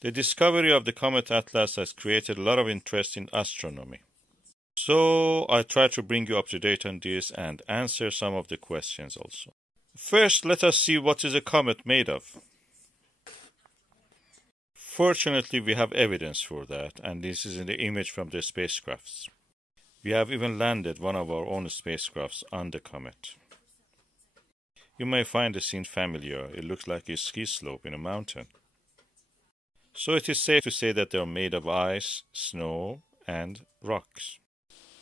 The discovery of the Comet Atlas has created a lot of interest in astronomy. So I try to bring you up to date on this and answer some of the questions also. First, let us see what is a comet made of. Fortunately, we have evidence for that, and this is in the image from the spacecrafts. We have even landed one of our own spacecrafts on the comet. You may find the scene familiar. It looks like a ski slope in a mountain. So it is safe to say that they are made of ice, snow, and rocks.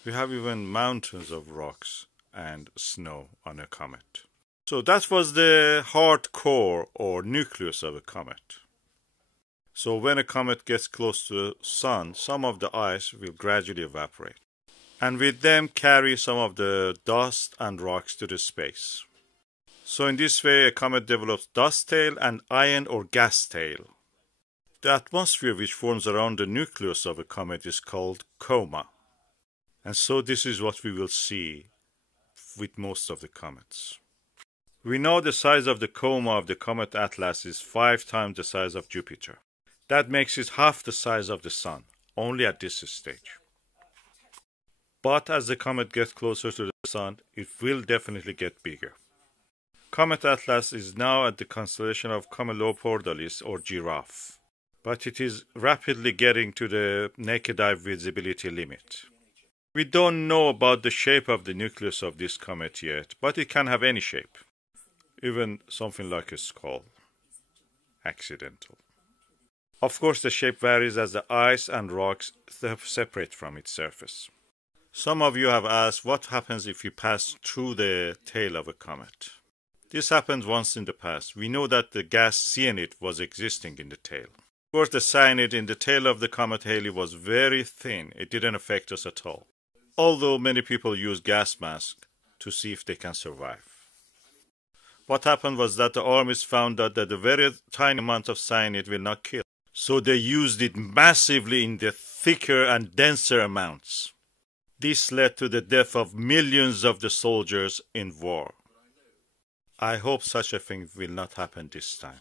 We have even mountains of rocks and snow on a comet. So that was the hard core or nucleus of a comet. So when a comet gets close to the sun, some of the ice will gradually evaporate, and with them carry some of the dust and rocks to the space. So in this way, a comet develops dust tail and iron or gas tail. The atmosphere which forms around the nucleus of a comet is called coma. And so this is what we will see with most of the comets. We know the size of the coma of the Comet Atlas is 5 times the size of Jupiter. That makes it half the size of the Sun, only at this stage. But as the comet gets closer to the Sun, it will definitely get bigger. Comet Atlas is now at the constellation of Camelopardalis or giraffe, but it is rapidly getting to the naked eye visibility limit. We don't know about the shape of the nucleus of this comet yet, but it can have any shape, even something like a skull. Accidental. Of course, the shape varies as the ice and rocks separate from its surface. Some of you have asked what happens if you pass through the tail of a comet. This happened once in the past. We know that the gas cyanide was existing in the tail. Of course, the cyanide in the tail of the comet Halley was very thin. It didn't affect us at all, although many people use gas masks to see if they can survive. What happened was that the armies found out that a very tiny amount of cyanide will not kill. So they used it massively in the thicker and denser amounts. This led to the death of millions of the soldiers in war. I hope such a thing will not happen this time.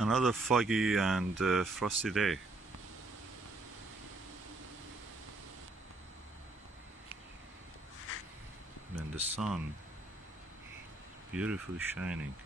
Another foggy and frosty day. And the sun beautifully shining.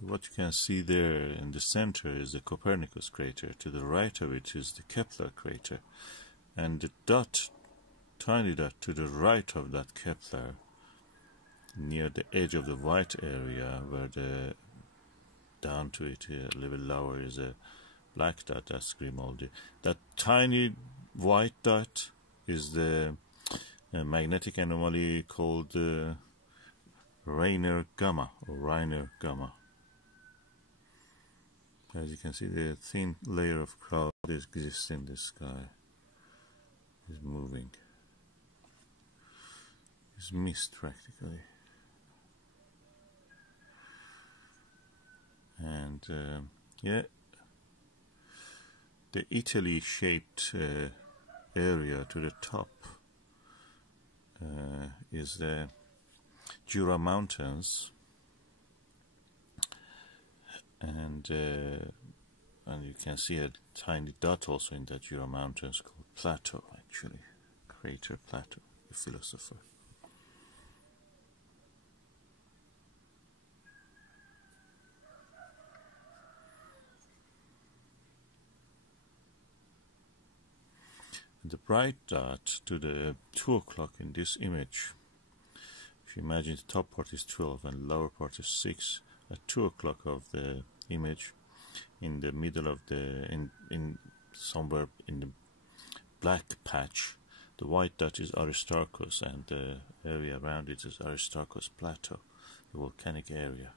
What you can see there in the center is the Copernicus crater. To the right of it is the Kepler crater. And the dot, tiny dot to the right of that Kepler, near the edge of the white area, where the down to it a little lower is a black dot, that's Grimaldi. That tiny white dot is the magnetic anomaly called Rainer Gamma, or Reiner Gamma. As you can see, the thin layer of cloud that exists in the sky is moving. It's mist practically. And yeah, the Italy-shaped area to the top is the Jura Mountains, and you can see a tiny dot also in the Jura Mountains called Plato, actually, Crater Plato, the philosopher. The bright dot to the 2 o'clock in this image, if you imagine the top part is 12 and lower part is 6, at 2 o'clock of the image, in the middle of the, in somewhere in the black patch, the white dot is Aristarchus, and the area around it is Aristarchus Plateau, the volcanic area.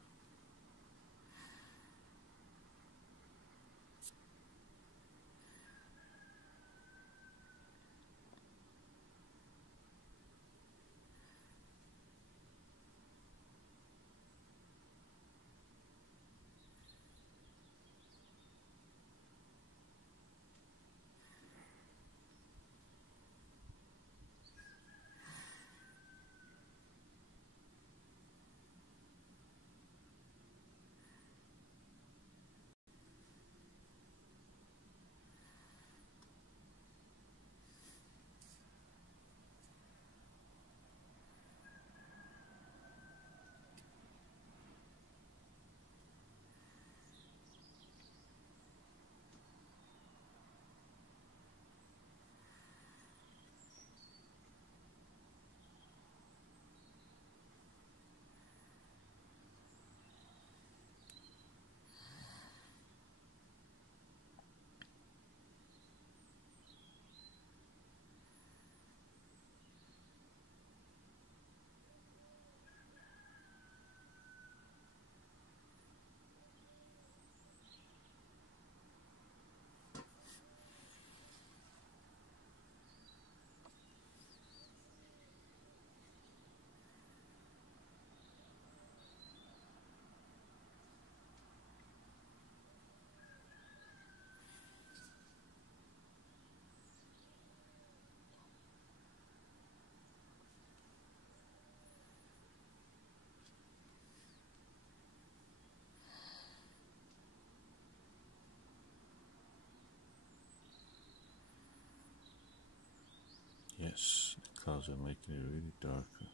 Yes, the clouds are making it really darker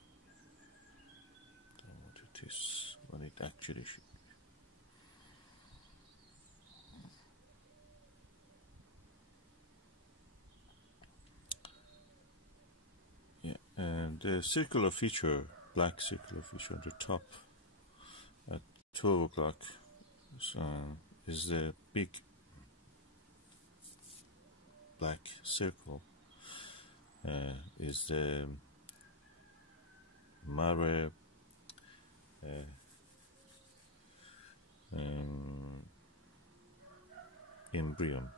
than what it is, what it actually should be. Yeah, and the circular feature, black circular feature on the top at 12 o'clock is the big black circle. Is the Mare Imbrium,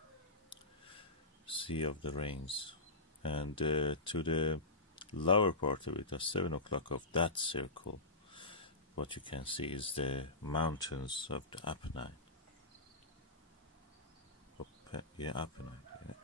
Sea of the Rains, and to the lower part of it, at 7 o'clock of that circle, what you can see is the mountains of the Apennine. Apennine. Yeah.